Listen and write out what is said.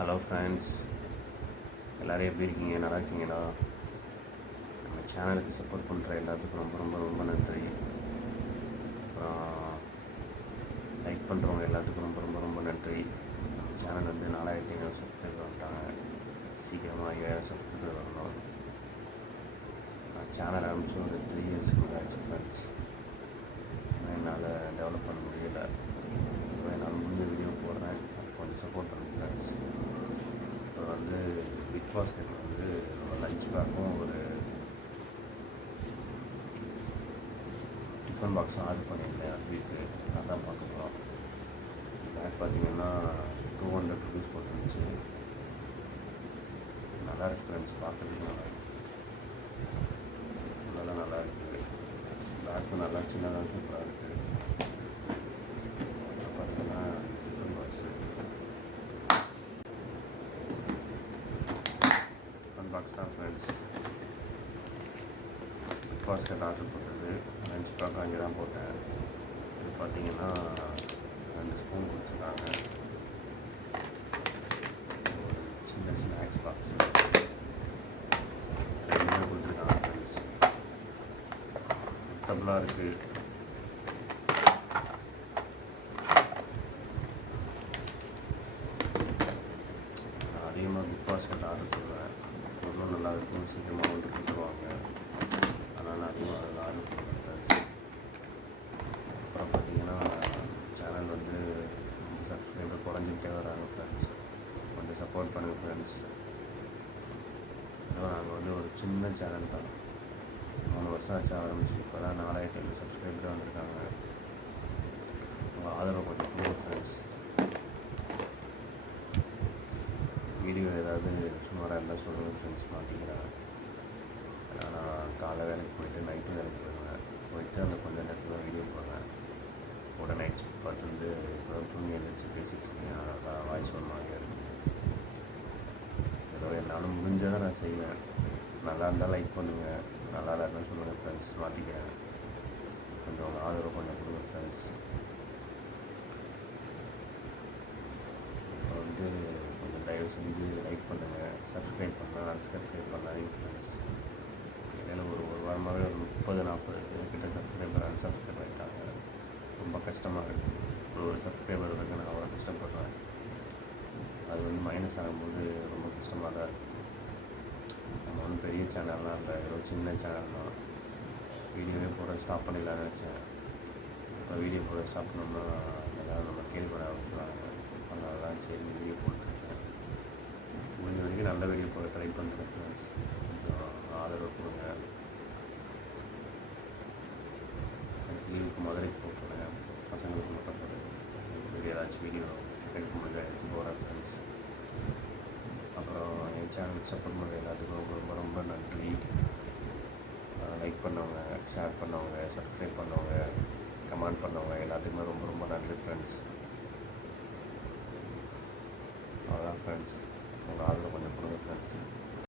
Hello friends எல்லோரும் எப்படி இருக்கீங்க? நல்லா இருக்கீங்களா? நம்ம சேனலுக்கு சப்போர்ட் பண்ணுற எல்லாத்துக்கும் ரொம்ப ரொம்ப ரொம்ப நன்றி. அப்புறம் லைக் பண்ணுறவங்க எல்லாத்துக்கும் ரொம்ப ரொம்ப ரொம்ப நன்றி. நம்ம சேனல் வந்து நாலாயிரத்தி ஐநூறு சப்ஸ்கிரைபர் வந்துட்டாங்க. சீக்கிரமாக ஐயாயிரம் சப்ஸ்கிரைபர் வரணும். நான் சேனல் ஆரம்பிச்சு ஒரு த்ரீ இயர்ஸ்க்கு ஆச்சு ஃப்ரெண்ட்ஸ் என்னால் டெவலப் பண்ண முடியலை. என்னால் முடிஞ்ச வீடியோ போடுறேன். கொஞ்சம் சப்போர்ட் பண்ணுங்க பிக் பாஸ்கெட் வந்து லஞ்ச் பேக்கும் ஒரு டிஃபன் பாக்ஸும் ஆர்டர் பண்ணியிருந்தேன். அது வீக்கு அதான் பார்க்க போகிறோம் பேக் பார்த்தீங்கன்னா டூ ஹண்ட்ரட் ருபீஸ் போட்டுருந்துச்சு. நல்லா இருக்கு ஃப்ரெண்ட்ஸ் பார்க்குறதுக்கு நல்லா இருக்கு. நல்லா நல்லா இருக்குது பேக்கும் நல்லா சின்னதாக சூப்பராக இருக்குது பார்த்தீங்கன்னா டிஃபன் பாக்ஸு டிஃபன் பாக்ஸ் தான் ஃப்ரெண்ட்ஸ் பாஸ்கெட் ஆர்டர் போட்டது. லஞ்ச் பேக் அங்கே தான் போட்டேன். இது பார்த்தீங்கன்னா ரெண்டு ஸ்பூன் கொடுத்துருக்காங்க. ஒரு சின்ன ஸ்நாக்ஸ் பாக்ஸ். ரெண்டுமே கொடுத்துருக்காங்க ஃப்ரெண்ட்ஸ் இருக்குது அதிகமாக பிக் பாஸ்கெட் ஆர்டர் பண்ணுவேன். பொருளும் நல்லா இருக்கும் சீக்கிரமாக வந்து கொடுத்துருவாங்க அதனால் அதிகமாக அதில் ஆர்டர் பண்ணுவேன் அப்புறம் பார்த்தீங்கன்னா சேனல் வந்து பண்ணிகிட்டே வராங்க ஃப்ரெண்ட்ஸ் கொஞ்சம் சப்போர்ட் பண்ணுங்கள் ஃப்ரெண்ட்ஸ் ஏன்னா நாங்கள் வந்து ஒரு சின்ன சேனல் தான். மூணு வருஷம் ஆச்சு ஆரம்பிச்சு. இப்போ தான் நாலாயிரத்தி ஐநூறு சப்ஸ்கிரைபர் வந்திருக்காங்க. உங்கள் ஆதரவு கொஞ்சம் கொடுங்க ஃப்ரெண்ட்ஸ் வீடியோ ஏதாவது சுமாராக இருந்தால் சொல்லுங்கள் ஃப்ரெண்ட்ஸ் மாற்றிக்கிறேன் ஏன்னா நான் காலை வேலைக்கு போயிட்டு நைட்டு வேலைக்கு போயிடுவேன் போயிட்டு அந்த கொஞ்சம் நேரத்தில் வீடியோ போடுவேன் உடனே நைட் வந்து இப்போ தூங்கி எழுந்திரிச்சு பேசிட்டு இருக்கேன் அதான் வாய்ஸ் ஒரு மாதிரியாக இருக்குது ஏதோ என்னால் முடிஞ்சதை நான் செய்வேன். நல்லா இருந்தால் லைக் பண்ணுங்கள் நல்லா இல்லைன்னா சொல்லுங்கள் ஃப்ரெண்ட்ஸ் மாற்றிக்கிறேன் கொஞ்சம் ஆதரவு பண்ண கொடுங்க ஃப்ரெண்ட்ஸ் இப்போ வந்து கொஞ்சம் தயவு செஞ்சு லைக் பண்ணுங்கள் சப்ஸ்கிரைப் பண்ணலாம் அன்சப்ஸ்கிரைப் பண்ணாதீங்க ஃப்ரெண்ட்ஸ் இடையில ஒரு ஒரு வாரமாகவே ஒரு முப்பது நாற்பது கிட்ட சப்ஸ்கிரைபர் அன்சப்ஸ்கிரைப் ஆகிட்டாங்க ரொம்ப கஷ்டமாக இருக்குது ஒரு ஒரு சப்ஸ்கிரைபர் இருக்கு நான் அவ்வளோ கஷ்டப்படுறேன். அது வந்து மைனஸ் ஆகும்போது ரொம்ப கஷ்டம் ஒன்றும் பெரிய சேனல்லாம் இல்லை ஏதோ சின்ன சேனல் தான். வீடியோவே போட ஸ்டாப் பண்ணிடலாம்னு நினச்சேன். இப்போ வீடியோ போட ஸ்டாப் பண்ணோம்னா ஏதாவது நம்ம கேள்விப்பட ஆரம்பிக்கிறாங்க அதனால தான் சரி வீடியோ போட்டுருக்கேன். முடிஞ்ச வரைக்கும் நல்ல வீடியோ போட ட்ரை பண்ணுறேன் கொஞ்சம் ஆதரவு கொடுங்க. லீவுக்கு மதுரைக்கு போட்டுருங்க. பசங்களுக்கு மட்டும் போடுறேன் ஏதாச்சும் வீடியோ எடுக்க முடியல எடுத்து போகிறேன் ஃப்ரெண்ட்ஸ் சேனல் சப்போர்ட் பண்ணுற எல்லாத்துக்கும் ரொம்ப ரொம்ப ரொம்ப நன்றி. லைக் பண்ணவங்க ஷேர் பண்ணவங்க சப்ஸ்கிரைப் பண்ணவங்க கமெண்ட் பண்ணவங்க எல்லாத்துக்குமே ரொம்ப ரொம்ப நன்றி ஃப்ரெண்ட்ஸ் அவ்வளோதான் ஃப்ரெண்ட்ஸ் உங்கள் ஆதரவு கொஞ்சம் கொடுங்க ஃப்ரெண்ட்ஸ்